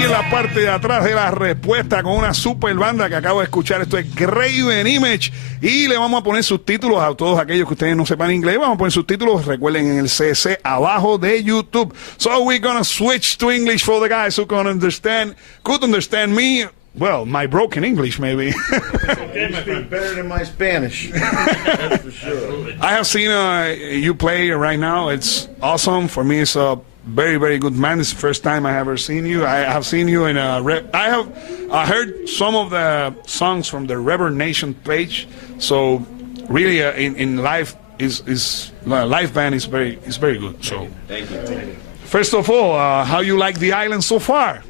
aquí en la parte de atrás de la respuesta con una super banda que acabo de escuchar. Esto es Graven Image y le vamos a poner subtítulos a todos aquellos que ustedes no sepan inglés. Vamos a poner subtítulos, recuerden, en el CC abajo de YouTube. So we're gonna switch to English for the guys who could understand me. Well, my broken English, maybe. Okay, my friend. Better than my Spanish. That's for sure. I have seen you play right now. It's awesome. For me, it's a very, very good man. It's the first time I have ever seen you. I have seen you in a... I have heard some of the songs from the Reverb Nation page. So, really, in live, live band is very good. So, Thank you. First of all, how you like the island so far?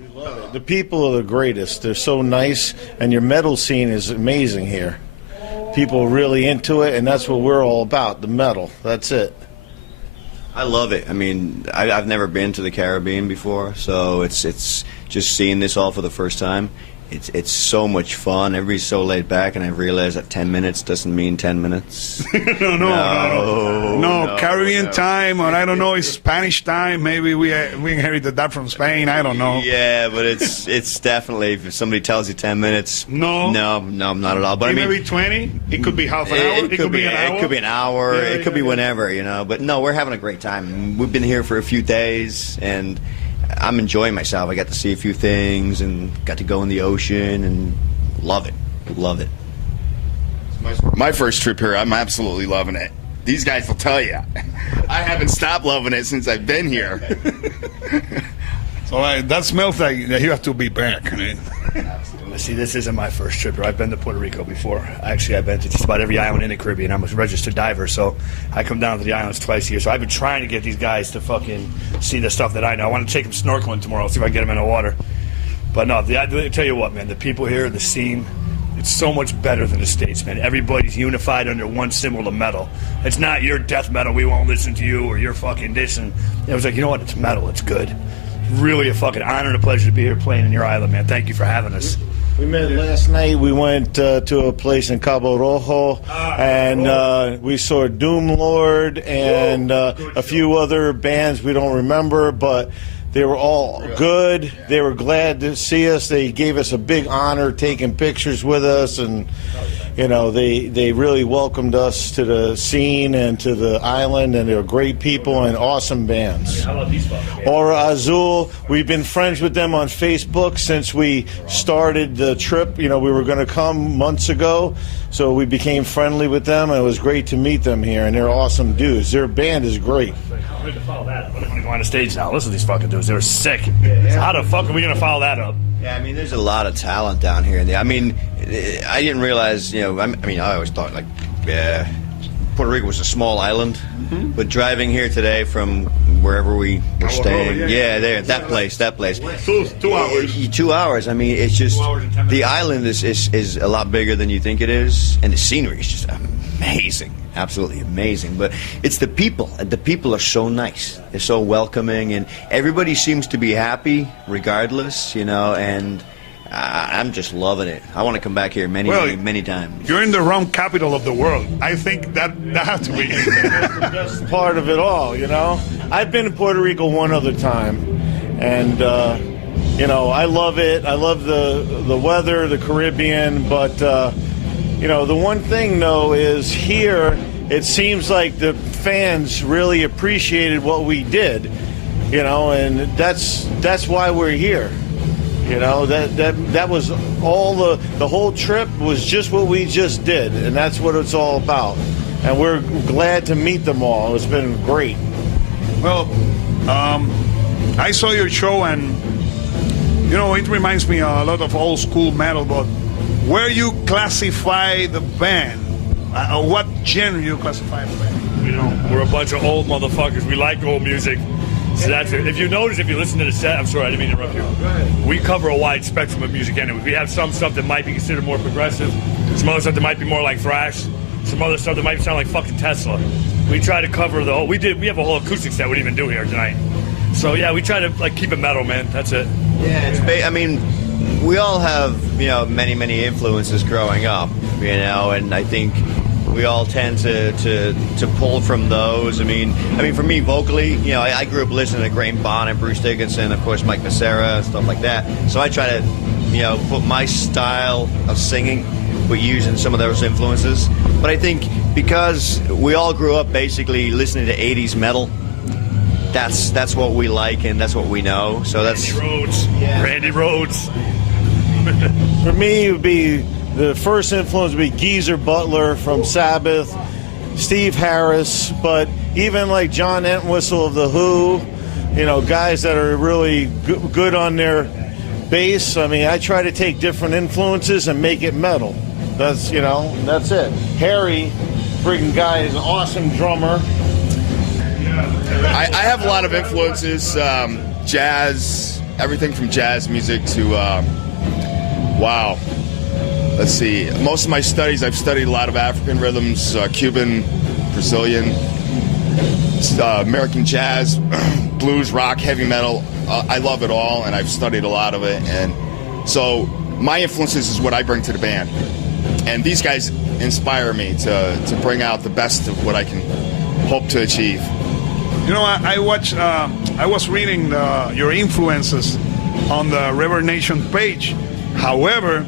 The people are the greatest. They're so nice, and your metal scene is amazing here. People are really into it, and that's what we're all about, the metal. That's it. I love it. I mean, I've never been to the Caribbean before, so it's just seeing this all for the first time. It's so much fun. Everybody's so laid back, and I realized that 10 minutes doesn't mean 10 minutes. No, Caribbean time, or I don't know, it's Spanish time. Maybe we inherited that from Spain. I don't know. Yeah, but it's definitely, if somebody tells you 10 minutes, no, not at all. But I mean, maybe 20. It could be half an hour. It could be an hour. It could be an hour. Yeah, it could be whenever, you know. But no, we're having a great time. We've been here for a few days, and I'm enjoying myself. I got to see a few things and got to go in the ocean and love it. Love it. My first trip here, I'm absolutely loving it. These guys will tell you. I haven't stopped loving it since I've been here. So that smells like you have to be back. Right? See, this isn't my first trip here. I've been to Puerto Rico before. Actually, I've been to just about every island in the Caribbean. I'm a registered diver, so I come down to the islands twice a year. So I've been trying to get these guys to fucking see the stuff that I know. I want to take them snorkeling tomorrow, see if I can get them in the water. But no, I tell you what, man, the people here, the scene, it's so much better than the States, man. Everybody's unified under one symbol of metal. It's not your death metal, we won't listen to you, or you're fucking this. And it was like, you know what, it's metal, it's good. Really a fucking honor and a pleasure to be here playing in your island, man. Thank you for having us. We met last night. We went to a place in Cabo Rojo, and we saw Doom Lord and a few other bands we don't remember, but they were all good. They were glad to see us. They gave us a big honor taking pictures with us, and you know, they really welcomed us to the scene and to the island, and they were great people and awesome bands. How about these fuckers? Aura Azul, we've been friends with them on Facebook since we started the trip. You know, we were going to come months ago, so we became friendly with them, and it was great to meet them here, and they're awesome dudes. Their band is great. I'm ready to follow that up. I'm going to go on the stage now. Listen to these fucking dudes. They were sick. So how the fuck are we going to follow that up? Yeah, I mean, there's a lot of talent down here. I mean, I didn't realize, you know, I mean, I always thought, like, Puerto Rico was a small island, but driving here today from wherever we were staying, that place. 2 hours. 2 hours. I mean, it's just, the island is a lot bigger than you think it is, and the scenery is just amazing. Absolutely amazing. But it's the people. The people are so nice. They're so welcoming, and everybody seems to be happy regardless, you know, and I'm just loving it. I want to come back here many times. You're in the wrong capital of the world. I think that has to be. That's the best part of it all, you know. I've been to Puerto Rico one other time, and you know, I love it. I love the weather, the Caribbean, but you know, the one thing though is here it seems like the fans really appreciated what we did, you know, and that's why we're here. You know, that was all the whole trip was just what we just did, and that's what it's all about. And we're glad to meet them all. It's been great. Well, I saw your show, and you know, it reminds me a lot of old school metal, but where you classify the band, what genre you classify the band? You know, we're a bunch of old motherfuckers. We like old music. So that's it. If you notice, if you listen to the set, I'm sorry, I didn't mean to interrupt you. We cover a wide spectrum of music anyway. We have some stuff that might be considered more progressive, some other stuff that might be more like thrash, some other stuff that might sound like fucking Tesla. We try to cover the whole. We have a whole acoustic set we didn't even do here tonight. So yeah, we try to like keep it metal, man. That's it. Yeah, I mean, we all have, you know, many influences growing up, you know, and I think We all tend to pull from those. I mean, for me, vocally, I grew up listening to Graven and Bruce Dickinson, of course, Mike Becerra, stuff like that. So I try to, put my style of singing, but using some of those influences. But I think because we all grew up basically listening to 80s metal, that's what we like and that's what we know. So that's Randy Rhoads. For me, it would be the first influence would be Geezer Butler from Sabbath, Steve Harris, but even like John Entwistle of The Who, guys that are really good on their bass. I mean, I try to take different influences and make it metal. That's it. Harry, friggin' guy, is an awesome drummer. I have a lot of influences, jazz, everything from jazz music to, let's see. Most of my studies, I've studied a lot of African rhythms, Cuban, Brazilian, American jazz, blues, rock, heavy metal. I love it all, and I've studied a lot of it. And so my influences is what I bring to the band. And these guys inspire me to bring out the best of what I can hope to achieve. I was reading your influences on the Reverb Nation page. However,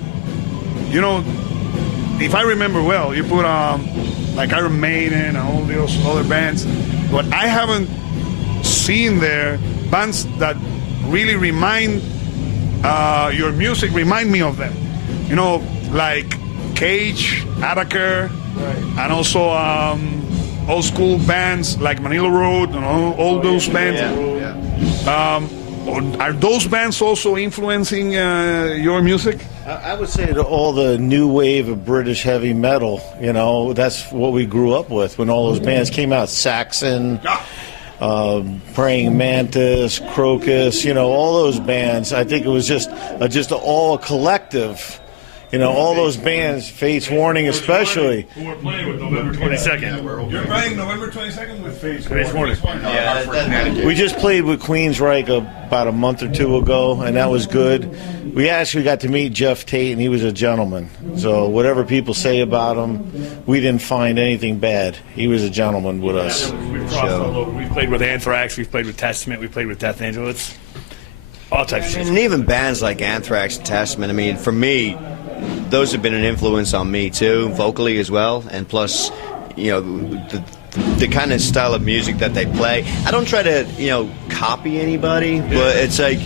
if I remember well, you put like Iron Maiden and all those other bands, but I haven't seen there bands that really remind your music remind me of them. Like Cage, Attacker, and also old school bands like Manila Road and all those bands. Are those bands also influencing your music? I would say to all the new wave of British heavy metal, that's what we grew up with when all those bands came out. Saxon, Praying Mantis, Crocus, all those bands. I think it was just all a collective. All those bands, Fates Warning especially. Who we're playing with November 22nd. You're playing November 22nd with Fates Warning. We just played with Queensryche about a month or two ago, and that was good. We actually got to meet Jeff Tate, and he was a gentleman. So whatever people say about him, we didn't find anything bad. He was a gentleman with us. We've crossed all over. We've played with Anthrax, we've played with Testament, we've played with Death Angel. It's all types of shit. And even bands like Anthrax and Testament, for me, those have been an influence on me too, vocally as well, and plus, the kind of style of music that they play. I don't try to, copy anybody, but it's like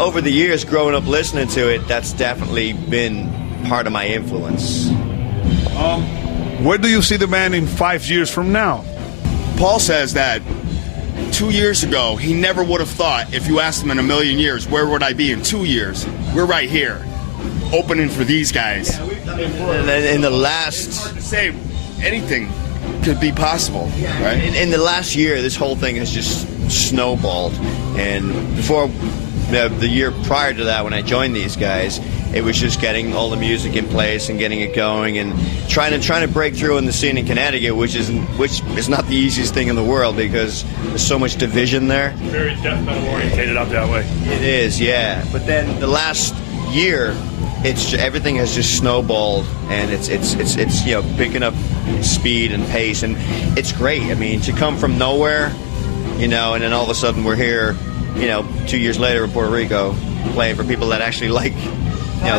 over the years growing up listening to it, that's definitely been part of my influence. Where do you see the band in 5 years from now? Paul says that 2 years ago, he never would have thought, if you asked him in a million years, where would I be in 2 years? We're right here, opening for these guys. In the last... It's hard to say anything could be possible, right? In the last year, this whole thing has just snowballed. And before the year prior to that, when I joined these guys, it was just getting all the music in place and getting it going and trying to break through in the scene in Connecticut, which is not the easiest thing in the world because there's so much division there. Very death metal orientated up that way. It is, yeah. But then the last year, everything has just snowballed, and it's picking up speed and pace, and it's great. I mean, to come from nowhere, and then all of a sudden we're here, 2 years later in Puerto Rico, playing for people that actually like,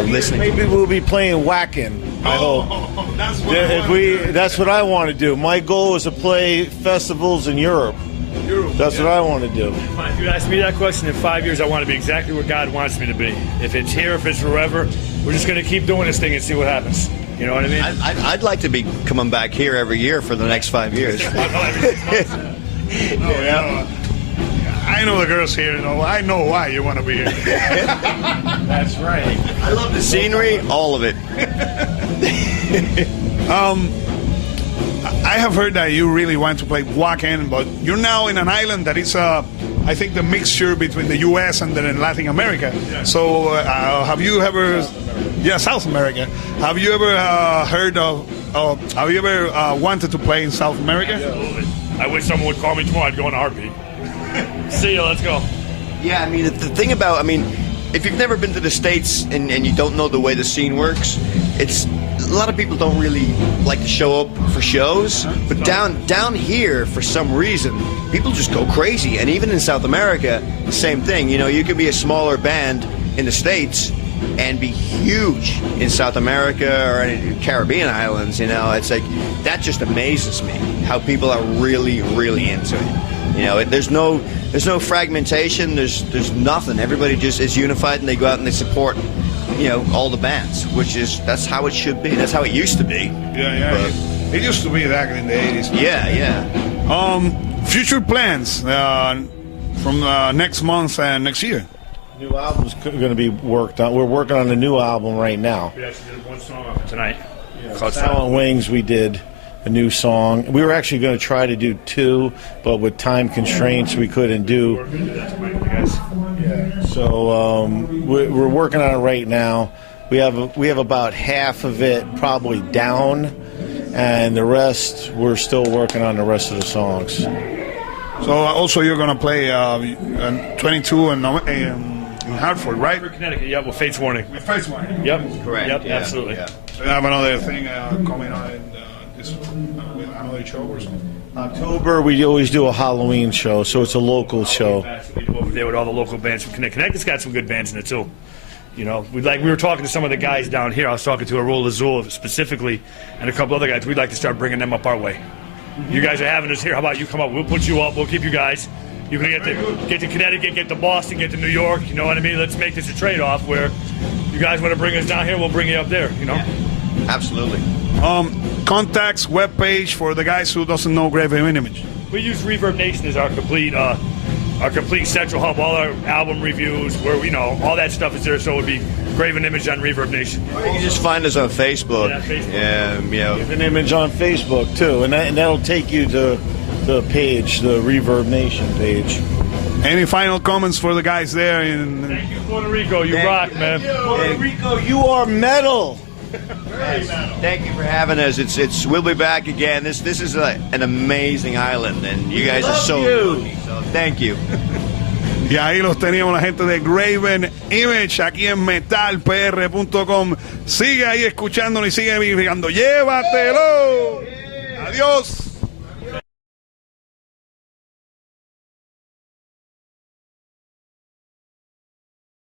listening. Maybe we'll be playing Whackin'. I hope. That's what I want to do. My goal is to play festivals in Europe. That's what I want to do. If you ask me that question in 5 years, I want to be exactly where God wants me to be. If it's here, if it's forever, we're just going to keep doing this thing and see what happens. You know what I mean? I'd like to be coming back here every year for the next 5 years. I know the girls here. I know why you want to be here. That's right. I love the scenery, all of it. I have heard that you really want to play Wacken, but you're now in an island that is, I think, the mixture between the U.S. and then Latin America. Yeah. So have you ever... South America. Have you ever heard of... have you ever wanted to play in South America? Absolutely. I wish someone would call me tomorrow. I'd go in a heartbeat. See you, let's go. Yeah, the thing about... if you've never been to the States and you don't know the way the scene works, it's a lot of people don't really like to show up for shows, but down here, for some reason, people just go crazy. And even in South America, the same thing. You know, you could be a smaller band in the States and be huge in South America or in Caribbean islands. You know, it's like that just amazes me how people are really, really into it. You know, there's no fragmentation. There's nothing. Everybody just is unified, and they go out and they support, you know, all the bands, that's how it should be. That's how it used to be. Yeah. But it used to be back in the 80s. Yeah. Future plans from next month and next year. New album's going to be worked on. We're working on a new album right now. We actually did one song off it tonight. Called Silent Wings. We did a new song. We were actually going to try to do 2, but with time constraints, we couldn't do. So we're working on it right now. We have about half of it probably down, and the rest we're still working on the rest of the songs. So also you're gonna play 22 in Hartford, right? Connecticut. Yeah, with Fates Warning. With Fates Warning. Yep. Correct. Yep. Yeah. Absolutely. Yeah. So you have another thing coming on in with another show or something. October, we always do a Halloween show, so it's a local show. We do over there with all the local bands from Connecticut. Connecticut's got some good bands in it too. You know, we were talking to some of the guys down here. I was talking to Arul Azul specifically, and a couple other guys. We'd like to start bringing them up our way. You guys are having us here. How about you come up? We'll put you up. We'll keep you guys. You're gonna get to Connecticut, get to Boston, get to New York. You know what I mean? Let's make this a trade-off where you guys want to bring us down here, we'll bring you up there. You know? Yeah. Absolutely. Contacts, webpage for the guys who doesn't know Graven Image. We use Reverb Nation as our complete central hub. All our album reviews, where all that stuff is there. So it would be Graven Image on Reverb Nation. Or you can just find us on Facebook. Yeah, Facebook. Yeah, Give an image on Facebook too, and that'll take you to the page, the Reverb Nation page. Any final comments for the guys there? Thank you, Puerto Rico. You rock, man. Puerto Rico, you are metal. Thank you for having us. We'll be back again. This is an amazing island, and you guys are so lucky. So thank you. Y ahí los teníamos la gente de Graven Image aquí en metalpr.com. Sigue ahí escuchándonos y sigue vibrando. ¡Llévatelo! Adiós.